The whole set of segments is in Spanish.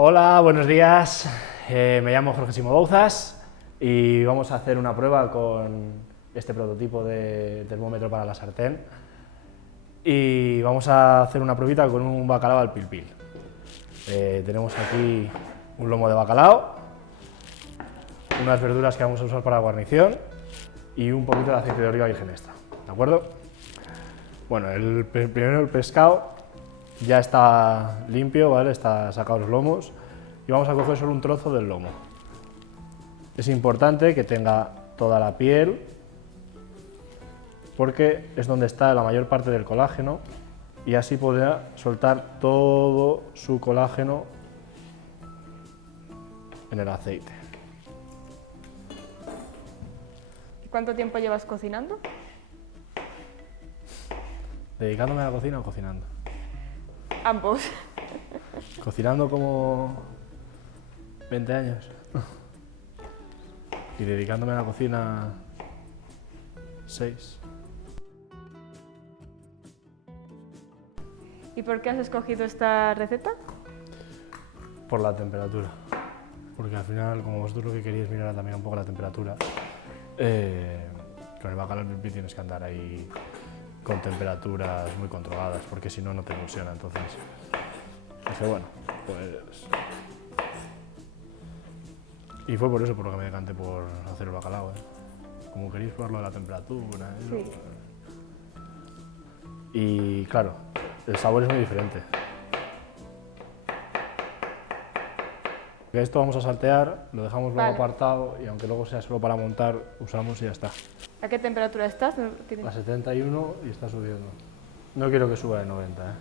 Hola, buenos días. Me llamo Jorge Simo Bouzas y vamos a hacer una prueba con este prototipo de termómetro para la sartén. Y vamos a hacer una pruebita con un bacalao al pil-pil. Tenemos aquí un lomo de bacalao, unas verduras que vamos a usar para guarnición y un poquito de aceite de oliva virgen extra, ¿de acuerdo? Bueno, primero el pescado ya está limpio, ¿vale? Está sacado los lomos y vamos a coger solo un trozo del lomo. Es importante que tenga toda la piel porque es donde está la mayor parte del colágeno y así podrá soltar todo su colágeno en el aceite. ¿Cuánto tiempo llevas cocinando? ¿Dedicándome a la cocina o cocinando? Ambos. Cocinando como 20 años y dedicándome a la cocina 6. ¿Y por qué has escogido esta receta? Por la temperatura, porque al final, como vosotros lo que queríais mirar también un poco la temperatura, con el bacalao al pil-pil tienes que andar ahí con temperaturas muy controladas, porque si no, no te funciona. Entonces dije, bueno, pues... Y fue por eso por lo que me decanté por hacer el bacalao, Como queréis probarlo de la temperatura, Sí. Y claro, el sabor es muy diferente. Esto vamos a saltear, lo dejamos luego apartado y aunque luego sea solo para montar, usamos y ya está. ¿A qué temperatura estás? A 71 y está subiendo. No quiero que suba de 90,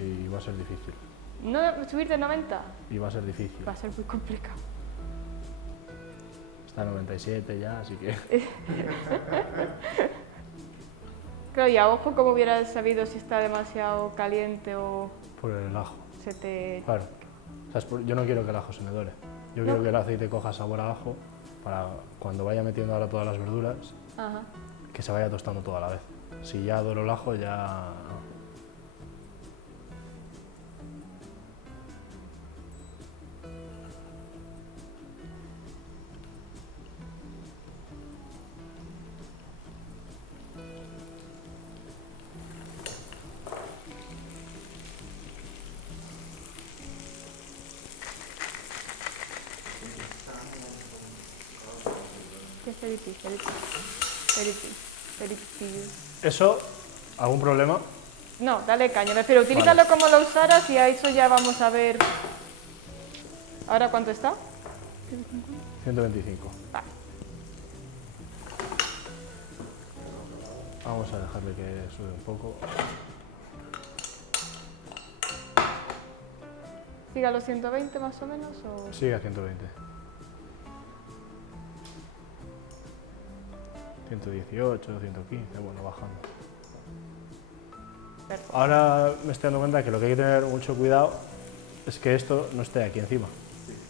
y va a ser difícil. ¿No subir de 90? Y va a ser difícil. Va a ser muy complicado. Está a 97 ya, así que... Claro, y a ojo, ¿cómo hubieras sabido si está demasiado caliente o Por el ajo. se te...? Claro. O sea, yo no quiero que el ajo se me dore. Yo quiero que el aceite coja sabor a ajo para cuando vaya metiendo ahora todas las verduras, Ajá. que se vaya tostando toda a la vez. Si ya adoro el ajo, ya... ¿Qué es Feriti? ¿Eso? ¿Algún problema? No, dale caña. Me refiero, utilízalo como lo usaras y a eso ya vamos a ver... ¿Ahora cuánto está? 125. Vale. Vamos a dejarle que sube un poco. ¿Siga a los 120 más o menos? O... Sigue a 120. 118, 115, bueno, bajando. Perfecto. Ahora me estoy dando cuenta que lo que hay que tener mucho cuidado es que esto no esté aquí encima.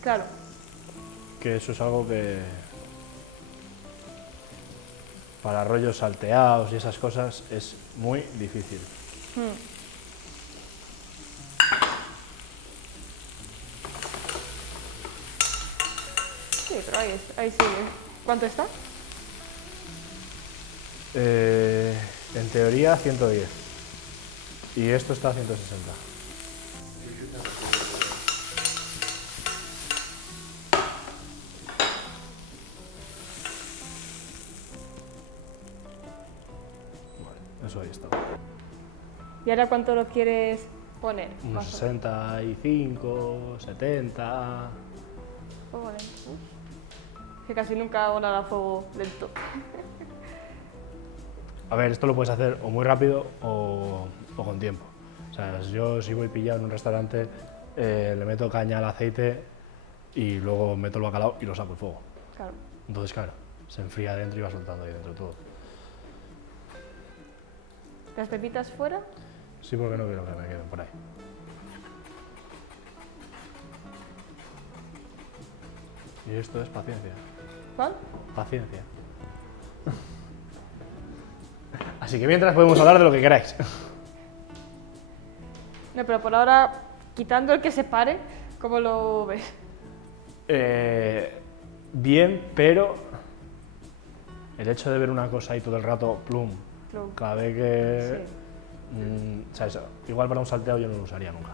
Claro. Que eso es algo que... para rollos salteados y esas cosas es muy difícil. Sí, pero ahí sigue. ¿Cuánto está? En teoría 110 y esto está a 160. Vale, eso ahí está. ¿Y ahora cuánto lo quieres poner? Unos Más o menos. 65, 70... Oh, vale. Que casi nunca hago nada a fuego lento. A ver, esto lo puedes hacer o muy rápido o con tiempo. O sea, yo si voy pillado en un restaurante, le meto caña al aceite y luego meto el bacalao y lo saco el fuego. Claro. Entonces, claro, se enfría dentro y va soltando ahí dentro todo. ¿Las pepitas fuera? Sí, porque no quiero que me queden por ahí. Y esto es paciencia. ¿Cuál? Paciencia. Así que mientras podemos hablar de lo que queráis. No, pero por ahora, quitando el que se pare, ¿Cómo lo ves? Bien, pero el hecho de ver una cosa ahí todo el rato, plum, Plum. cada vez que... Sí. ¿sabes? Igual para un salteado yo no lo usaría nunca.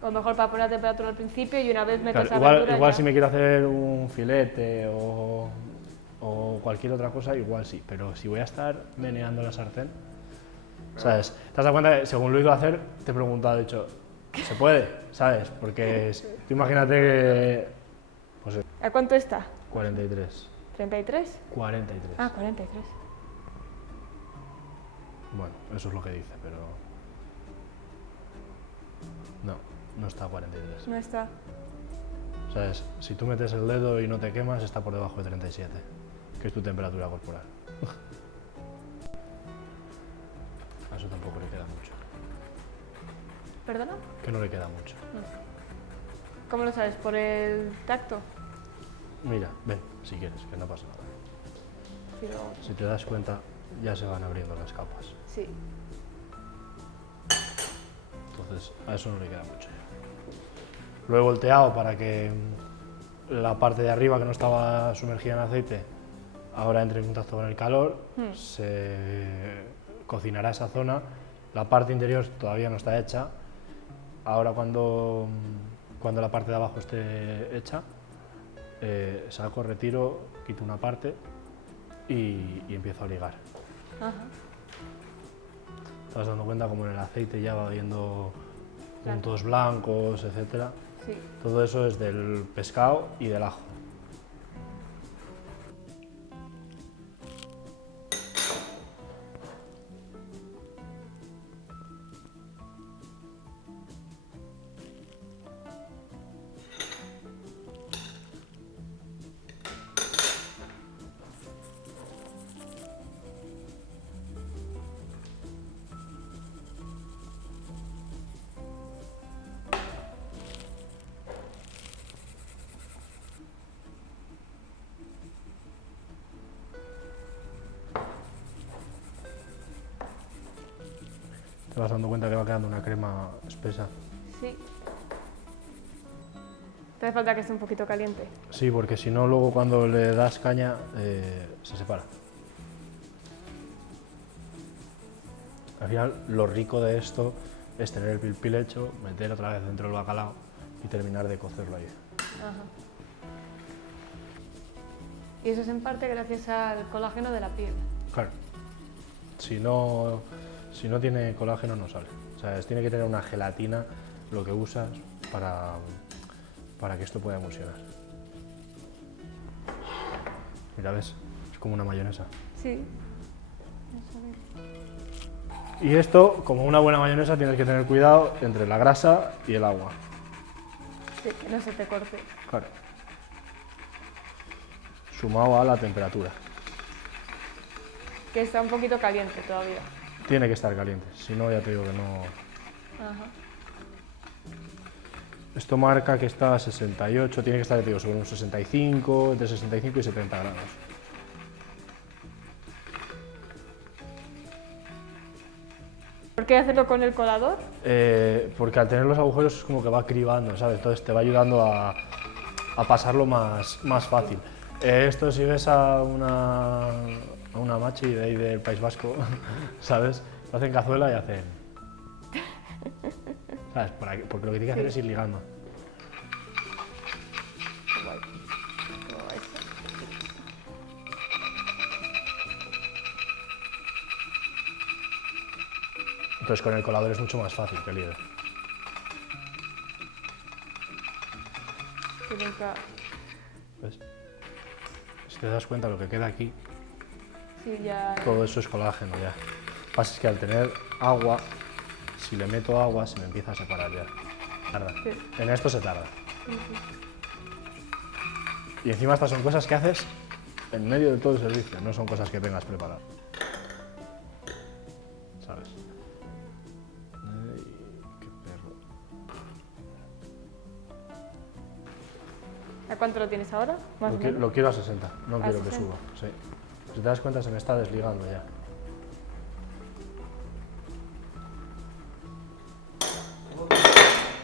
O a lo mejor para poner la temperatura al principio y una vez metes Claro, la igual verdura ya. si me quiero hacer un filete o cualquier otra cosa, igual sí, pero si voy a estar meneando la sartén, ¿sabes? ¿Te has dado cuenta que según lo he ido a hacer, te he preguntado, de hecho, ¿se puede? ¿Sabes? Porque tú imagínate que... Pues ¿A cuánto está? 43. ¿33? 43. Ah, 43. Bueno, eso es lo que dice, pero... No está a 43. No está. ¿Sabes? Si tú metes el dedo y no te quemas, está por debajo de 37, que es tu temperatura corporal. A eso tampoco le queda mucho. ¿Perdona? Que no le queda mucho. ¿Cómo lo sabes? ¿Por el tacto? Mira, ven, si quieres, que no pasa nada. Pero... Si te das cuenta, ya se van abriendo las capas. Sí. Entonces, a eso no le queda mucho. Lo he volteado para que la parte de arriba que no estaba sumergida en aceite ahora entre en contacto con el calor, se cocinará esa zona. La parte interior todavía no está hecha. Ahora cuando la parte de abajo esté hecha, saco, retiro, quito una parte y empiezo a ligar. Ajá. Te vas dando cuenta como en el aceite ya va viendo puntos blancos, etcétera. Sí. Todo eso es del pescado y del ajo. Te vas dando cuenta que va quedando una crema espesa. Sí. Te hace falta que esté un poquito caliente. Sí, porque si no, luego cuando le das caña, se separa. Al final, lo rico de esto es tener el pil pil hecho, meter otra vez dentro del bacalao y terminar de cocerlo ahí. Ajá. Y eso es en parte gracias al colágeno de la piel. Claro. Si no tiene colágeno, no sale. O sea, tiene que tener una gelatina, lo que usas para que esto pueda emulsionar. Mira, ¿ves? Es como una mayonesa. Sí. Y esto, como una buena mayonesa, tienes que tener cuidado entre la grasa y el agua. Sí, que no se te corte. Claro. Sumado a la temperatura. Que está un poquito caliente todavía. Tiene que estar caliente, si no, ya te digo que no... Ajá. Esto marca que está a 68, tiene que estar, te digo, sobre un 65, entre 65 y 70 grados. ¿Por qué hacerlo con el colador? Porque al tener los agujeros es como que va cribando, ¿sabes? Entonces te va ayudando a pasarlo más fácil. Esto si ves a una machi de ahí del País Vasco, ¿sabes? Lo hacen cazuela y hacen... ¿Sabes? Porque lo que tiene que hacer es ir ligando. Guay. Como esto. Entonces con el colador es mucho más fácil que ligue. Que nunca... ¿Ves? Si te das cuenta lo que queda aquí, Sí, ya... todo eso es colágeno ya. Lo que pasa es que al tener agua, si le meto agua se me empieza a separar ya. Tarda. Sí. En esto se tarda. Y encima estas son cosas que haces en medio de todo el servicio, no son cosas que tengas preparadas. ¿Sabes? Ay, qué perro. ¿A cuánto lo tienes ahora? Más o menos. Lo quiero a 60, no ¿A quiero que 60? suba. Sí. Si te das cuenta se me está desligando ya.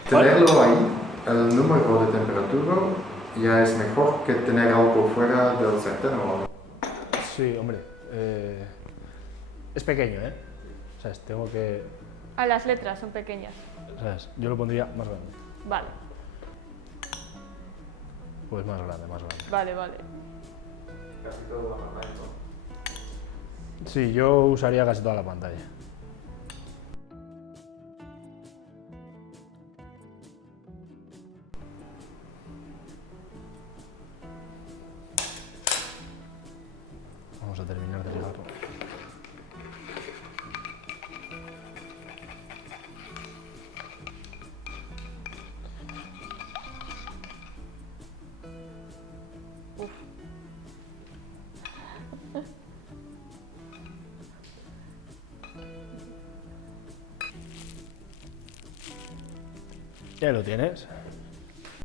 Tenerlo ahí el número de temperatura ya es mejor que tener algo fuera del sartén o algo. Sí, hombre. Es pequeño, ¿eh? O sea, tengo que... Ah, las letras son pequeñas. ¿Sabes? Yo lo pondría más grande. Vale, Pues más grande, más grande. vale, vale. Casi toda la pantalla, ¿no? Sí, yo usaría casi toda la pantalla. Vamos a terminar de ligarlo. Uf. Ya lo tienes.